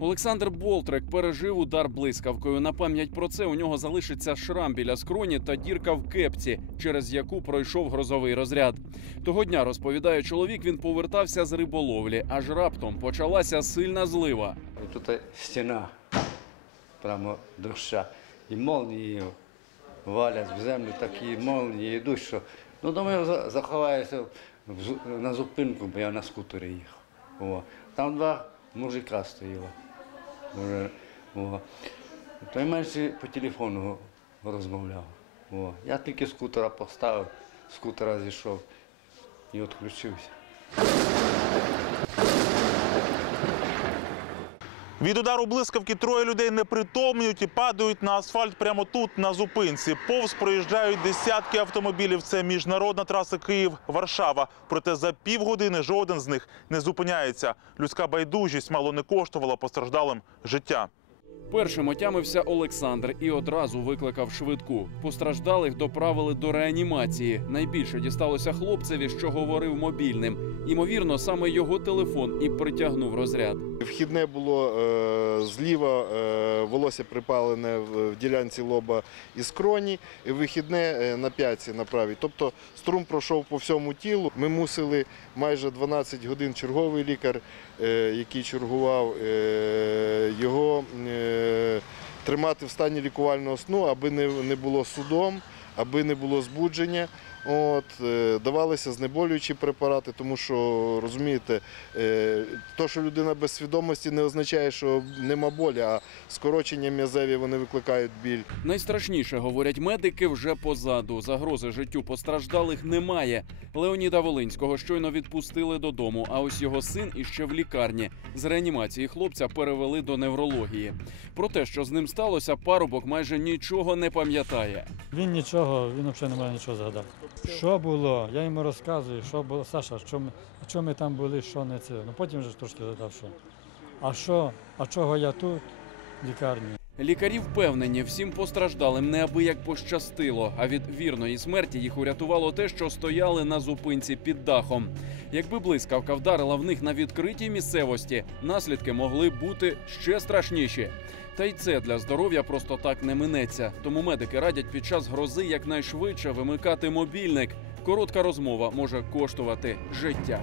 Олександр Болтрик пережив удар блискавкою. На пам'ять про це у нього залишиться шрам біля скроні та дірка в кепці, через яку пройшов грозовий розряд. Того дня розповідає чоловік. Він повертався з риболовлі, аж раптом почалася сильна злива. Тут стіна прямо доща. І молнії валять в землю, такі молнії йдуть, що ну думаю, за- заховаюся на зупинку, бо я на скутері їхав. О. Там два мужика стояло. Той менше по телефону розмовляв. О. Я тільки скутера поставив, скутера зійшов і відключився. Від удару блискавки троє людей непритомнюють і падають на асфальт прямо тут, на зупинці. Повз проїжджають десятки автомобілів. Це міжнародна траса Київ-Варшава. Проте за півгодини жоден з них не зупиняється. Людська байдужість мало не коштувала постраждалим життя. Першим отямився Олександр і одразу викликав швидку. Постраждалих доправили до реанімації. Найбільше дісталося хлопцеві, що говорив мобільним. Імовірно, саме його телефон і притягнув розряд. Вхідне було е, зліва е, волосся припалене в, ділянці лоба і скроні, і вихідне е, на п'ятці на правій. Тобто струм пройшов по всьому тілу. Ми мусили майже 12 годин черговий лікар, який чергував, його тримати в стані лікувального сну, аби не було судом, аби не було збудження. От, е, давалися знеболюючі препарати, тому що розумієте, е, то, що людина без свідомості, не означає, що нема болі, а скорочення м'язеві вони викликають біль. Найстрашніше, говорять медики, вже позаду. Загрози життю постраждалих немає. Леоніда Волинського щойно відпустили додому, а ось його син іще в лікарні. З реанімації хлопця перевели до неврології. Про те, що з ним сталося, парубок майже нічого не пам'ятає. Він нічого, він взагалі не має нічого згадати. Що було? Я йому розказую, що було. Саша, що ми, а що ми там були, що не це. Ну потім вже трошки згадав, що. А що? А чого я тут, в лікарні? Лікарі впевнені, всім постраждалим неабияк пощастило. А від вірної смерті їх урятувало те, що стояли на зупинці під дахом. Якби блискавка вдарила в них на відкритій місцевості, наслідки могли бути ще страшніші. Та й це для здоров'я просто так не минеться. Тому медики радять під час грози якнайшвидше вимикати мобільник. Коротка розмова може коштувати життя.